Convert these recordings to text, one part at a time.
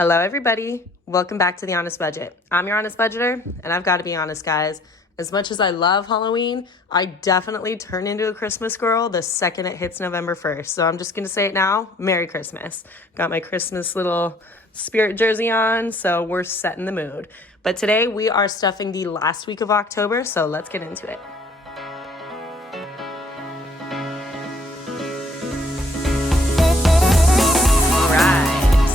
Hello, everybody. Welcome back to The Honest Budget. I'm your honest budgeter, and I've got to be honest, guys. As much as I love Halloween, I definitely turn into a Christmas girl the second it hits November 1st. So I'm just going to say it now. Merry Christmas. Got my Christmas little spirit jersey on, so we're setting the mood. But today we are stuffing the last week of October, so let's get into it.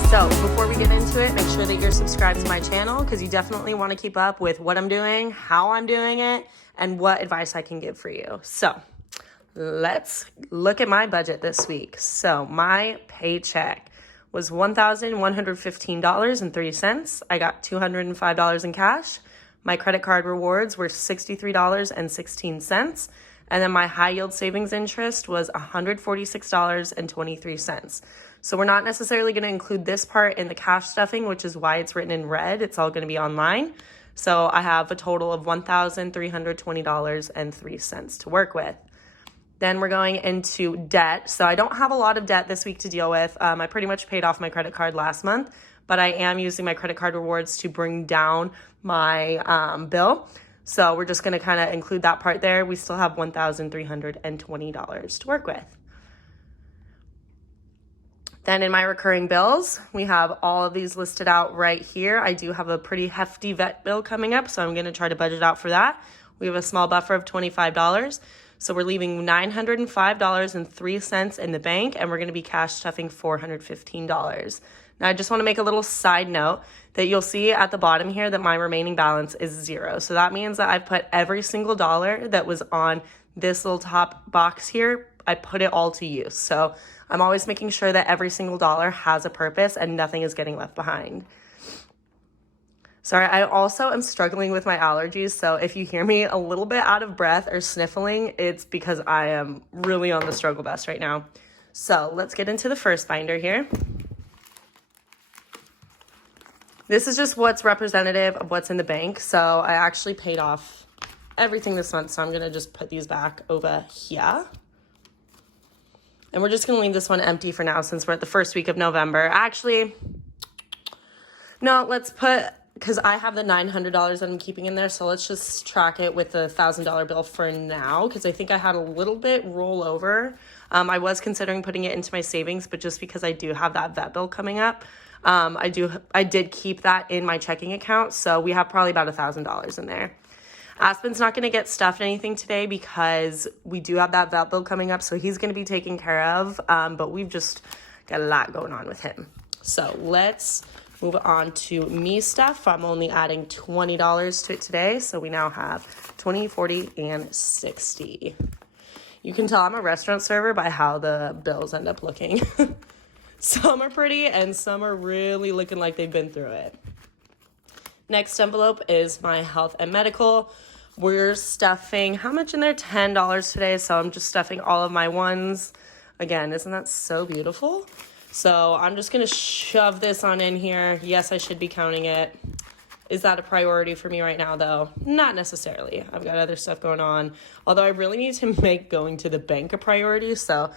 So before we get into it, make sure that you're subscribed to my channel because you definitely want to keep up with what I'm doing, how I'm doing it, and what advice I can give for you. So let's look at my budget this week. So my paycheck was $1,115.30. I got $205 in cash. My credit card rewards were $63.16. And then my high yield savings interest was $146.23. So we're not necessarily going to include this part in the cash stuffing, which is why it's written in red. It's all going to be online. So I have a total of $1,320.03 to work with. Then we're going into debt. So I don't have a lot of debt this week to deal with. I pretty much paid off my credit card last month, but I am using my credit card rewards to bring down my bill. So we're just going to kind of include that part there. We still have $1,320 to work with. Then in my recurring bills, we have all of these listed out right here. I do have a pretty hefty vet bill coming up, so I'm going to try to budget out for that. We have a small buffer of $25. So we're leaving $905.03 in the bank, and we're going to be cash stuffing $415. Now, I just want to make a little side note that you'll see at the bottom here that my remaining balance is zero. So that means that I've put every single dollar that was on this little top box here, I put it all to use. So I'm always making sure that every single dollar has a purpose and nothing is getting left behind. Sorry, I also am struggling with my allergies. So if you hear me a little bit out of breath or sniffling, it's because I am really on the struggle bus right now. So let's get into the first binder here. This is just what's representative of what's in the bank. So I actually paid off everything this month. So I'm going to just put these back over here. And we're just going to leave this one empty for now since we're at the first week of November. Actually, no, let's put, because I have the $900 that I'm keeping in there. So let's just track it with the $1,000 bill for now, because I think I had a little bit roll over. I was considering putting it into my savings, but just because I do have that vet bill coming up, I did keep that in my checking account. So we have probably about $1,000 in there. Aspen's not going to get stuffed anything today because we do have that vet bill coming up. So he's going to be taken care of. But we've just got a lot going on with him. So let's move on to me stuff. I'm only adding $20 to it today. So we now have 20, 40, and 60. You can tell I'm a restaurant server by how the bills end up looking. Some are pretty and some are really looking like they've been through it. Next envelope is my health and medical. We're stuffing, how much in there? $10 today. So I'm just stuffing all of my ones. Again, isn't that so beautiful? So I'm just going to shove this on in here. Yes, I should be counting it. Is that a priority for me right now, though? Not necessarily. I've got other stuff going on. Although I really need to make going to the bank a priority. So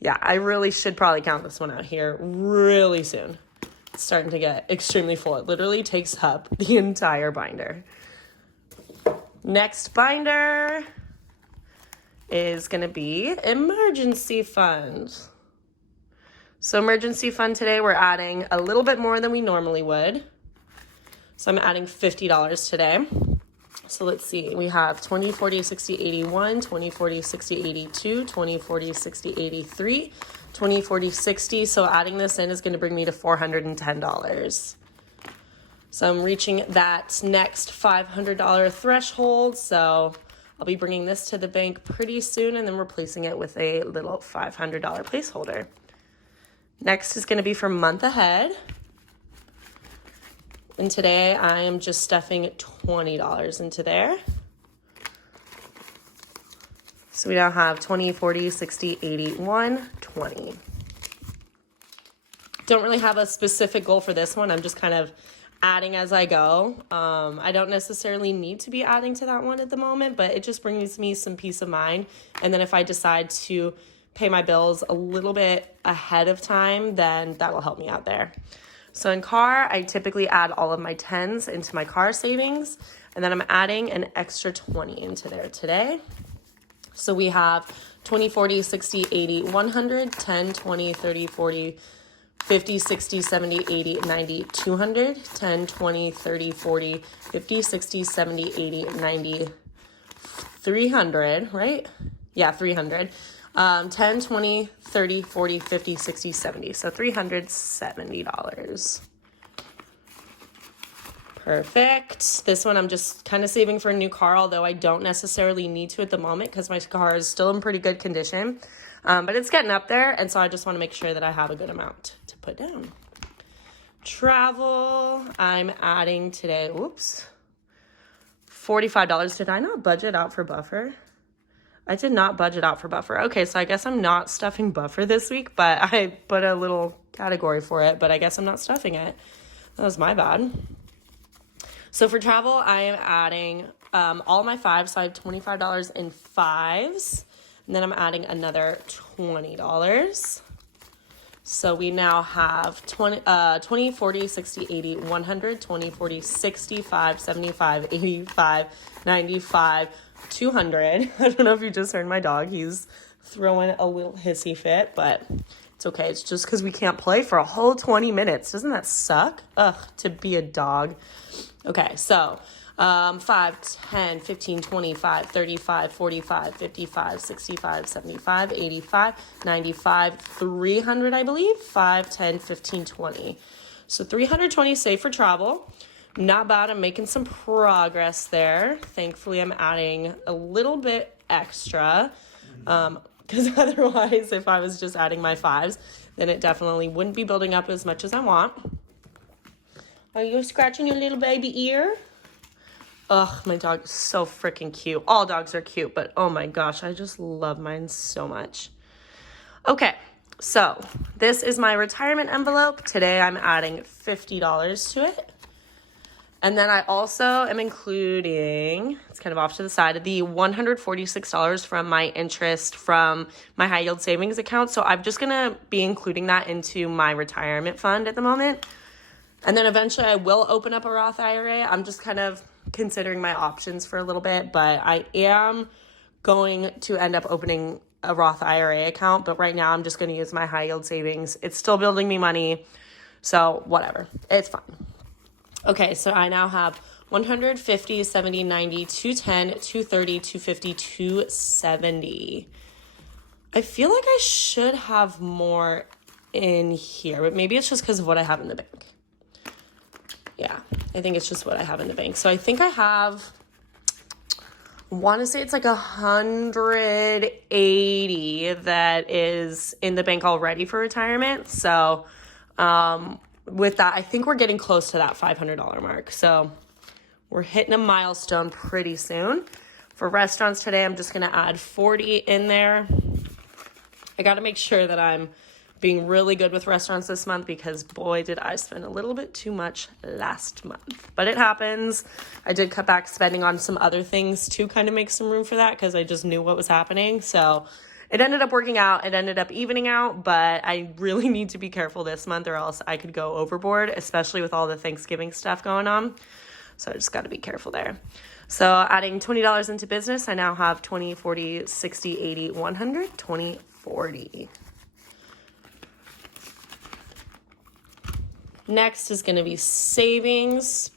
yeah, I really should probably count this one out here really soon. It's starting to get extremely full. It literally takes up the entire binder. Next binder is going to be emergency fund. So emergency fund today, we're adding a little bit more than we normally would. So I'm adding $50 today. So let's see. We have 20, 40, 60, 81, 20, 40, 60, 82, 20, 40, 60, 83, 20, 40, 60. So adding this in is going to bring me to $410. So I'm reaching that next $500 threshold. So I'll be bringing this to the bank pretty soon and then replacing it with a little $500 placeholder. Next is going to be for month ahead. And today I am just stuffing $20 into there. So we now have 20, 40, 60, 81, 20. Don't really have a specific goal for this one. I'm just kind of adding as I go. I don't necessarily need to be adding to that one at the moment, but it just brings me some peace of mind. And then if I decide to pay my bills a little bit ahead of time, then that will help me out there. So in car, I typically add all of my 10s into my car savings, and then I'm adding an extra 20 into there today. So we have 20, 40, 60, 80, 100, 10, 20, 30, 40, 50, 60, 70, 80, 90, 200, 10, 20, 30, 40, 50, 60, 70, 80, 90, 300, right? Yeah, 300. 10, 20, 30, 40, 50, 60, 70. So $370. Perfect. This one I'm just kind of saving for a new car, although I don't necessarily need to at the moment because my car is still in pretty good condition. But it's getting up there, and so I just want to make sure that I have a good amount to put down. Travel, I'm adding today, $45. Did I not budget out for buffer? I did not budget out for buffer. Okay, so I guess I'm not stuffing buffer this week, but I put a little category for it, but I guess I'm not stuffing it. That was my bad. So for travel, I am adding all my fives. So I have $25 in fives, and then I'm adding another $20. So we now have 20, 40, 60, 80, 100, 20, 40, 65, 75, 85, 95, 200. I don't know if you just heard my dog. He's throwing a little hissy fit, but it's okay. It's just because we can't play for a whole 20 minutes. Doesn't that suck? Ugh, to be a dog. Okay, so 5, 10, 15, 25, 35, 45, 55, 65, 75, 85, 95, 300, I believe. 5, 10, 15, 20. So 320 saved for travel. Not bad. I'm making some progress there. Thankfully, I'm adding a little bit extra because otherwise, if I was just adding my fives, then it definitely wouldn't be building up as much as I want. Are you scratching your little baby ear? Ugh, my dog is so freaking cute. All dogs are cute, but oh my gosh, I just love mine so much. Okay, so this is my retirement envelope. Today I'm adding $50 to it. And then I also am including, it's kind of off to the side, the $146 from my interest from my high yield savings account. So I'm just going to be including that into my retirement fund at the moment. And then eventually I will open up a Roth IRA. I'm just kind of considering my options for a little bit, but I am going to end up opening a Roth IRA account. But right now I'm just going to use my high yield savings. It's still building me money. So whatever, it's fine. Okay, so I now have 150, 70, 90, 210, 230, 250, 270. I feel like I should have more in here, but maybe it's just because of what I have in the bank. Yeah, I think it's just what I have in the bank. So I think I have, I want to say it's like 180 that is in the bank already for retirement. So, with that, I think we're getting close to that $500 mark. So we're hitting a milestone pretty soon. For restaurants today, I'm just going to add 40 in there. I got to make sure that I'm being really good with restaurants this month because boy, did I spend a little bit too much last month. But it happens. I did cut back spending on some other things to kind of make some room for that because I just knew what was happening. So it ended up working out. It ended up evening out, but I really need to be careful this month or else I could go overboard, especially with all the Thanksgiving stuff going on. So I just got to be careful there. So adding $20 into business, I now have 20, 40, 60, 80, 100, 20, 40. Next is going to be savings.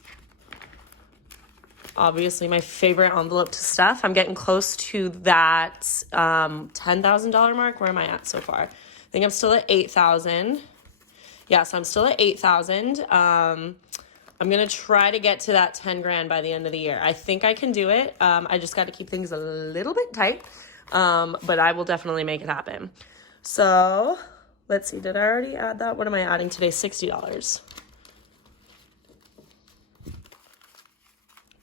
Obviously, my favorite envelope to stuff. I'm getting close to that $10,000 mark. Where am I at so far? I think I'm still at $8,000. Yeah, so I'm still at $8,000. I'm going to try to get to that 10 grand by the end of the year. I think I can do it. I just got to keep things a little bit tight, but I will definitely make it happen. So let's see. Did I already add that? What am I adding today? $60.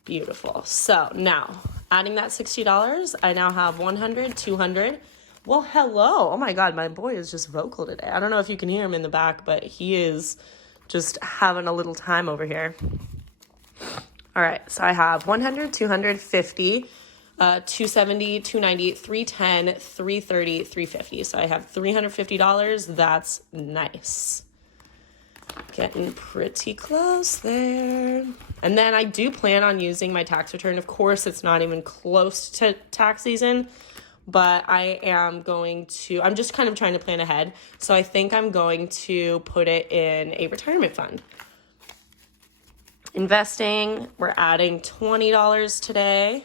Beautiful. So now adding that $60, I now have 100, 200. Well, hello. Oh my God. My boy is just vocal today. I don't know if you can hear him in the back, but he is just having a little time over here. All right. So I have 100, 250, 270, 290, 310, 330, 350. So I have $350. That's nice. Getting pretty close there. And then I do plan on using my tax return. Of course, it's not even close to tax season, but I'm just kind of trying to plan ahead. So I think I'm going to put it in a retirement fund. Investing, we're adding $20 today.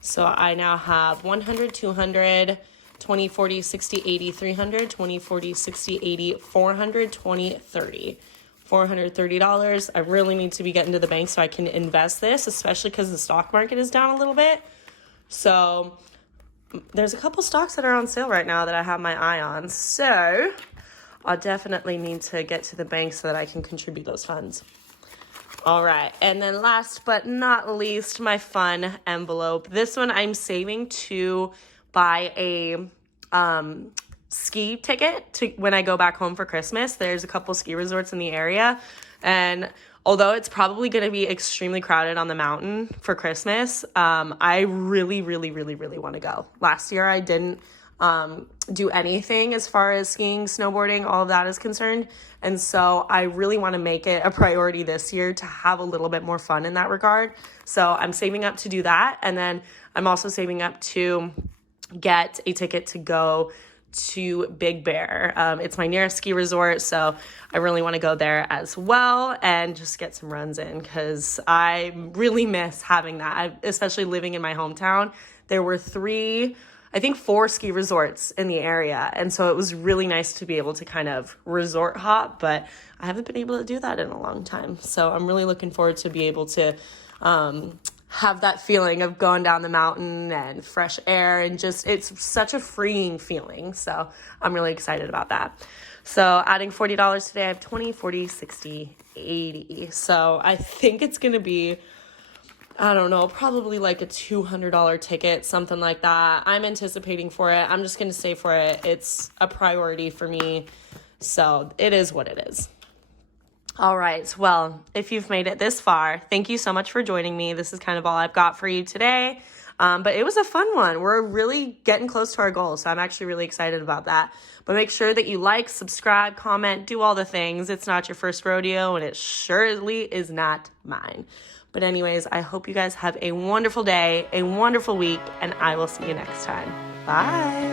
So I now have 100, 200, 20, 40, 60, 80, 300, 20, 40, 60, 80, 400, 20, 30. $430. I really need to be getting to the bank so I can invest this, especially because the stock market is down a little bit. So there's a couple stocks that are on sale right now that I have my eye on. So I'll definitely need to get to the bank so that I can contribute those funds. All right, and then last but not least, my fun envelope. This one I'm saving to buy a ski ticket to when I go back home for Christmas. There's a couple ski resorts in the area, and although it's probably going to be extremely crowded on the mountain for Christmas, I really, really, really, really want to go. Last year I didn't do anything as far as skiing, snowboarding, all of that is concerned. And so I really want to make it a priority this year to have a little bit more fun in that regard. So I'm saving up to do that. And then I'm also saving up to get a ticket to go to Big Bear. It's my nearest ski resort, so I really want to go there as well and just get some runs in because I really miss having that, especially living in my hometown. There were 4 ski resorts in the area. And so it was really nice to be able to kind of resort hop, but I haven't been able to do that in a long time. So I'm really looking forward to be able to have that feeling of going down the mountain and fresh air and just, it's such a freeing feeling. So I'm really excited about that. So adding $40 today, I have 20, 40, 60, 80. So I think it's going to be, I don't know, probably like a $200 ticket, something like that. I'm anticipating for it. I'm just going to say for it. It's a priority for me. So it is what it is. All right. Well, if you've made it this far, thank you so much for joining me. This is kind of all I've got for you today. But it was a fun one. We're really getting close to our goal. So I'm actually really excited about that. But make sure that you like, subscribe, comment, do all the things. It's not your first rodeo, and it surely is not mine. But anyways, I hope you guys have a wonderful day, a wonderful week, and I will see you next time. Bye.